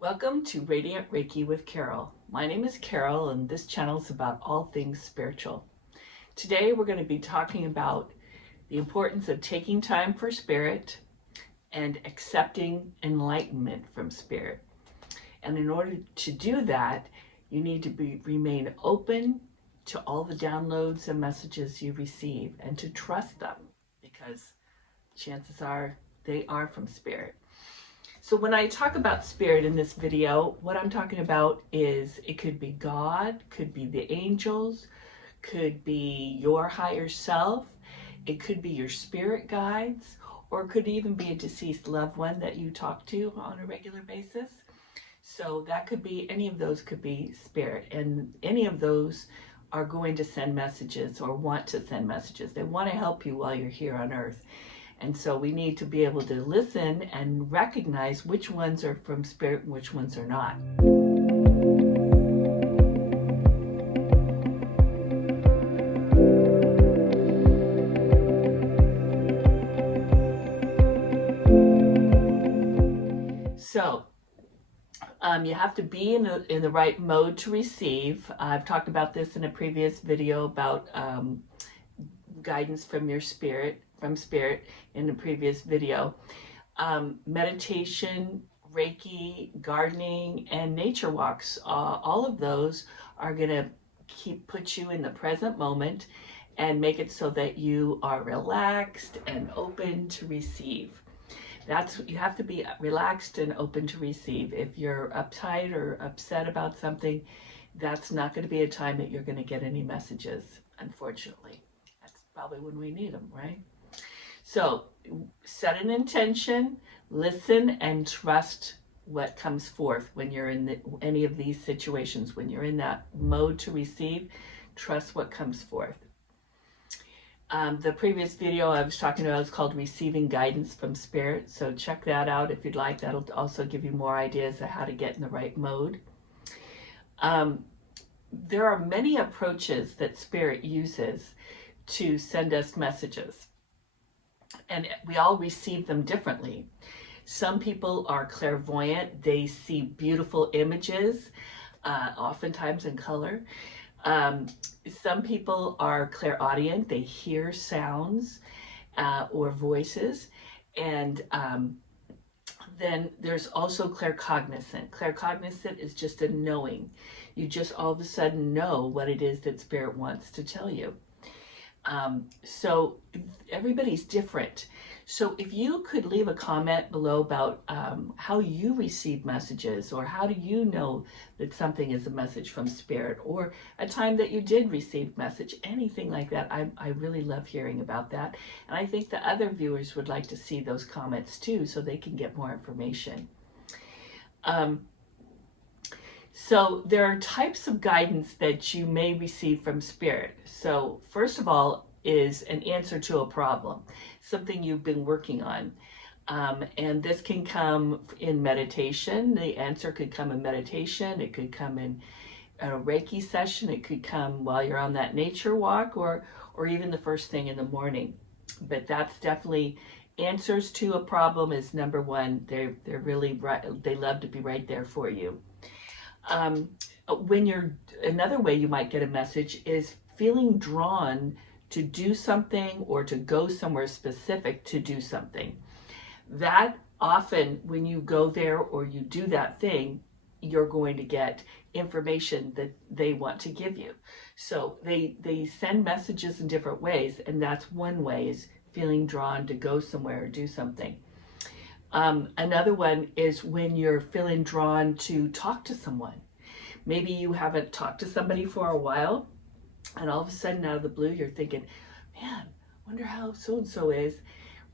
Welcome to Radiant Reiki with Carol. My name is Carol and this channel is about all things spiritual. Today we're going to be talking about the importance of taking time for spirit and accepting enlightenment from spirit. And in order to do that, you need to remain open to all the downloads and messages you receive and to trust them because chances are they are from spirit. So when I talk about spirit in this video, what I'm talking about is it could be God, could be the angels, could be your higher self, it could be your spirit guides, or it could even be a deceased loved one that you talk to on a regular basis. So that could be, any of those could be spirit, and any of those are going to send messages or want to send messages. They want to help you while you're here on earth. And so we need to be able to listen and recognize which ones are from spirit and which ones are not. So you have to be in the right mode to receive. I've talked about this in a previous video about guidance from your spirit, in the previous video. Meditation, Reiki, gardening, and nature walks, all of those are going to put you in the present moment and make it so that you are relaxed and open to receive. You have to be relaxed and open to receive. If you're uptight or upset about something, that's not going to be a time that you're going to get any messages, unfortunately. That's probably when we need them, right? So set an intention, listen, and trust what comes forth when you're in any of these situations. When you're in that mode to receive, trust what comes forth. The previous video I was talking about is called Receiving Guidance from Spirit. So check that out if you'd like. That'll also give you more ideas of how to get in the right mode. There are many approaches that Spirit uses to send us messages, and we all receive them differently. Some people are clairvoyant. They see beautiful images, oftentimes in color. Some people are clairaudient. They hear sounds or voices. And then there's also claircognizant. Claircognizant is just a knowing. You just all of a sudden know what it is that Spirit wants to tell you. So everybody's different. So if you could leave a comment below about how you receive messages, or how do you know that something is a message from Spirit, or a time that you did receive message, anything like that, I really love hearing about that. And I think the other viewers would like to see those comments too, so they can get more information. So there are types of guidance that you may receive from Spirit. So first of all is an answer to a problem, something you've been working on. And this can come in meditation. The answer could come in meditation. It could come in a Reiki session. It could come while you're on that nature walk, or even the first thing in the morning. But that's definitely answers to a problem is number one. They're really right. They love to be right there for you. Another way you might get a message is feeling drawn to do something or to go somewhere specific to do something. That often when you go there or you do that thing, you're going to get information that they want to give you. So they send messages in different ways, and that's one way, is feeling drawn to go somewhere or do something. Another one is when you're feeling drawn to talk to someone. Maybe you haven't talked to somebody for a while, and all of a sudden out of the blue you're thinking, man, wonder how so-and-so is.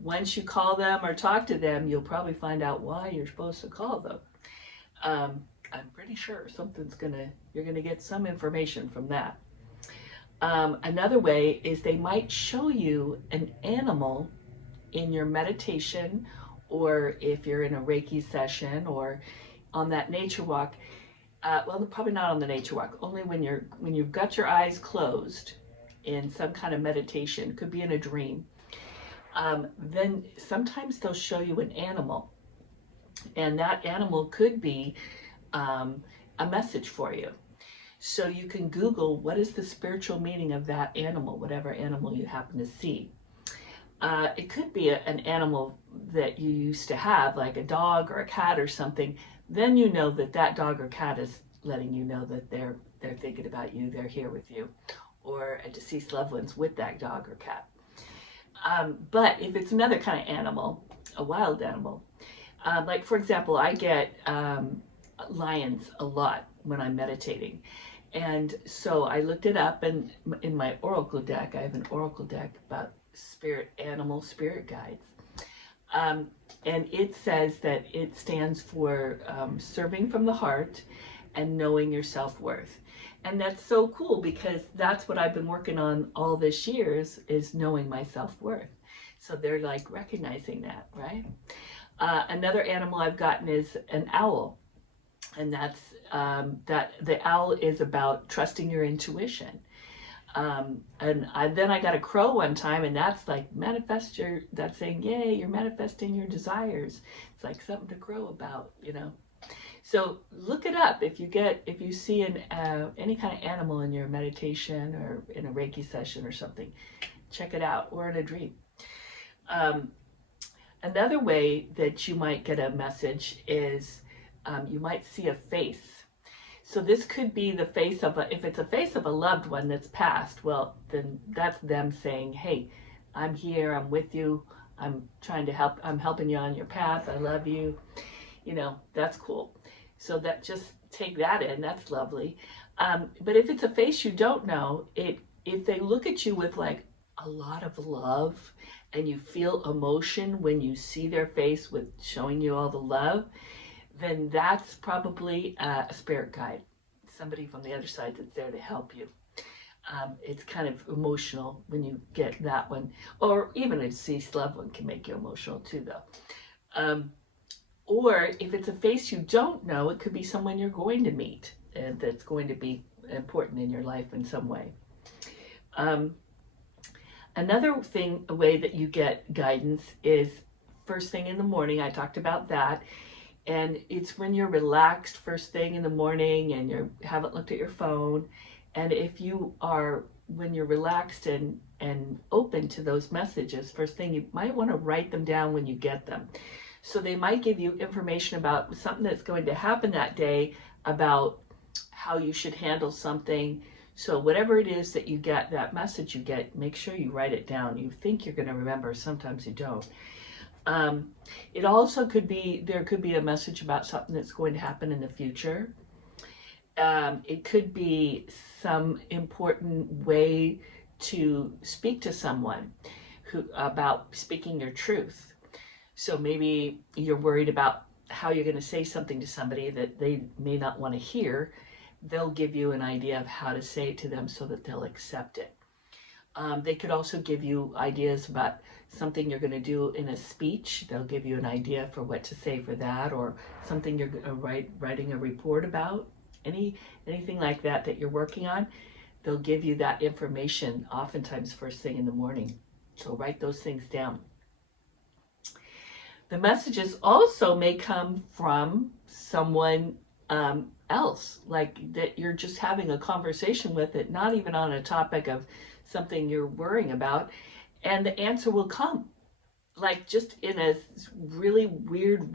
Once you call them or talk to them, you'll probably find out why you're supposed to call them. I'm pretty sure you're gonna get some information from that. Another way is they might show you an animal in your meditation, or if you're in a Reiki session or on that nature walk. Well, probably not on the nature walk, only when you've got your eyes closed in some kind of meditation, could be in a dream. Then sometimes they'll show you an animal, And that animal could be a message for you. So you can Google what is the spiritual meaning of that animal, whatever animal you happen to see. It could be an animal that you used to have, like a dog or a cat or something. Then you know that that dog or cat is letting you know that they're thinking about you, they're here with you, or a deceased loved one's with that dog or cat. But if it's another kind of animal, a wild animal, like for example, I get lions a lot when I'm meditating. And so I looked it up, and in my oracle deck, I have an oracle deck about spirit guides. And it says that it stands for serving from the heart and knowing your self-worth. And that's so cool, because that's what I've been working on all this years, is knowing my self-worth. So they're like recognizing that, right? Another animal I've gotten is an owl. And that's that the owl is about trusting your intuition. And then I got a crow one time, and that's like that's saying, yay, you're manifesting your desires. It's like something to crow about, you know. So look it up if you see any kind of animal in your meditation or in a Reiki session or something. Check it out, or in a dream. Another way that you might get a message is you might see a face. So this could be the face of if it's a face of a loved one that's passed, well, then that's them saying, hey, I'm here, I'm with you, I'm trying to help, I'm helping you on your path, I love you, you know, that's cool. So that, just take that in, that's lovely. But if it's a face you don't know, if they look at you with like a lot of love, and you feel emotion when you see their face with showing you all the love, then that's probably a spirit guide, somebody from the other side that's there to help you. It's kind of emotional when you get that one, or even a deceased loved one can make you emotional too, though. Or if it's a face you don't know, it could be someone you're going to meet and that's going to be important in your life in some way. Another way that you get guidance is first thing in the morning. I talked about that. And it's when you're relaxed first thing in the morning and you haven't looked at your phone. And when you're relaxed and open to those messages, first thing, you might want to write them down when you get them. So they might give you information about something that's going to happen that day, about how you should handle something. So whatever it is that you get, that message you get, make sure you write it down. You think you're going to remember, sometimes you don't. It also there could be a message about something that's going to happen in the future. It could be some important way to speak to someone about speaking your truth. So maybe you're worried about how you're going to say something to somebody that they may not want to hear. They'll give you an idea of how to say it to them so that they'll accept it. They could also give you ideas about something you're going to do in a speech. They'll give you an idea for what to say for that, or something you're writing a report about. Anything like that you're working on, they'll give you that information oftentimes first thing in the morning. So write those things down. The messages also may come from someone else, like that you're just having a conversation with, it not even on a topic of something you're worrying about, and the answer will come, like just in a really weird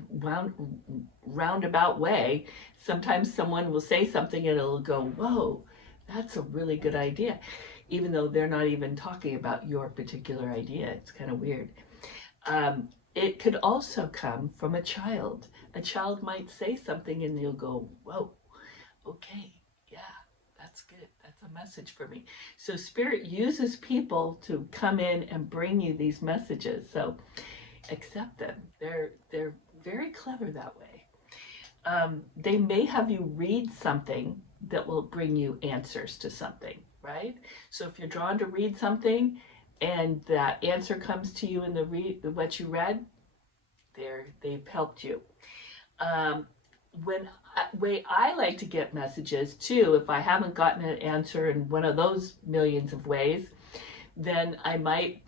roundabout way. Sometimes someone will say something and it'll go, whoa, that's a really good idea, even though they're not even talking about your particular idea. It's kind of weird. It could also come from a child. A child might say something and you'll go, whoa, okay, yeah, that's good. That's a message for me. So Spirit uses people to come in and bring you these messages. So accept them. They're very clever that way. They may have you read something that will bring you answers to something, right? So if you're drawn to read something and that answer comes to you in what you read, they've helped you. Way I like to get messages too, if I haven't gotten an answer in one of those millions of ways, then I might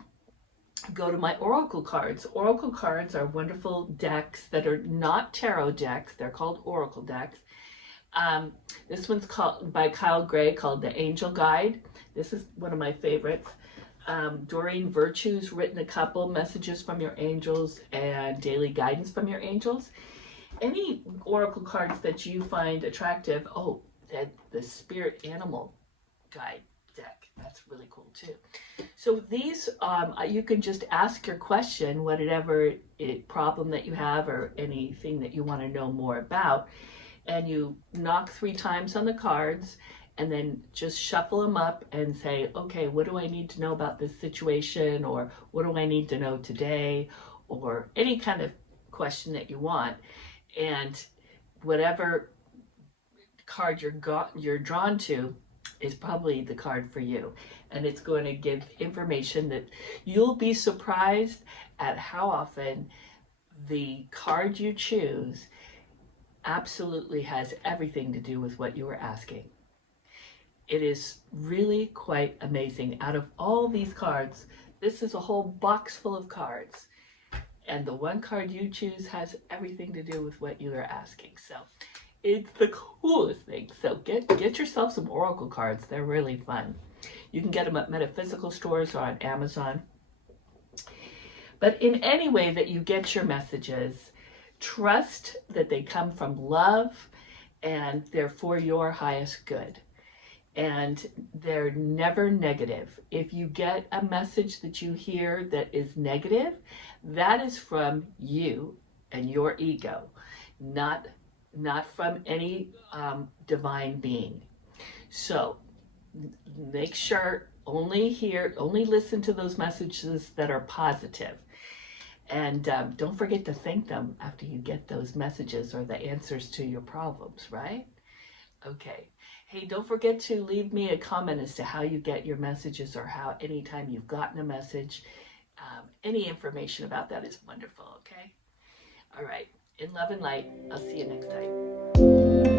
go to my oracle cards. Oracle cards are wonderful decks that are not tarot decks. They're called oracle decks. This one's called by Kyle Gray, called The Angel Guide. This is one of my favorites. Doreen Virtue's written a couple, Messages from Your Angels and Daily Guidance from Your Angels. Any oracle cards that you find attractive. Oh, the Spirit Animal Guide deck. That's really cool too. So these, you can just ask your question, whatever problem that you have or anything that you want to know more about, and you knock 3 times on the cards and then just shuffle them up and say, okay, what do I need to know about this situation, or what do I need to know today, or any kind of question that you want. And whatever card you're drawn to is probably the card for you. And it's going to give information that you'll be surprised at how often the card you choose absolutely has everything to do with what you were asking. It is really quite amazing. Out of all these cards, this is a whole box full of cards. And the one card you choose has everything to do with what you are asking. So it's the coolest thing. So get yourself some oracle cards. They're really fun. You can get them at metaphysical stores or on Amazon. But in any way that you get your messages, trust that they come from love and they're for your highest good. And they're never negative. If you get a message that you hear that is negative, that is from you and your ego, not from any divine being. So make sure only listen to those messages that are positive. And don't forget to thank them after you get those messages or the answers to your problems, right? Okay. Hey, don't forget to leave me a comment as to how you get your messages, or how anytime you've gotten a message. Any information about that is wonderful, okay? All right. In love and light. I'll see you next time.